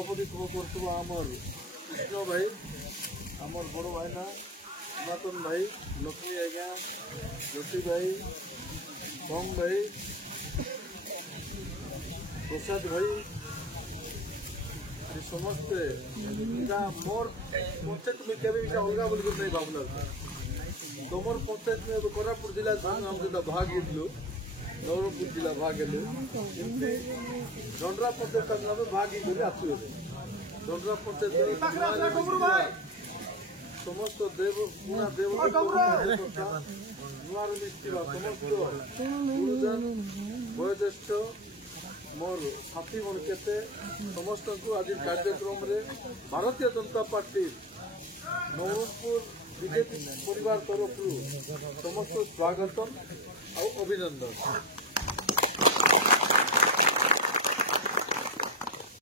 सभापति करथुवा आमर कृष्ण भाई आमर बड़ भाईना सनातन भाई लक्ष्मी आज्ञा ज्योति भाई कम भाई प्रसाद भाई समस्ते मोर पंचायत में केवे अलग बोल नहीं भावना तुम पंचायत में कोरापुट जिला भाग नवरंगपुर जिला भाग झंडरा पंचायत भाग आसवे झंडरा पंचायत समस्त देव पुना देव नुआर मिस्त्रा समस्त गुरुजन वयोज्येष्ठ मोर साथी मन केते समस्त को आज कार्यक्रम रे भारतीय जनता पार्टी नवरंगपुर बीजेपी परिवार तरफ समस्त स्वागतम और अभिनंदन।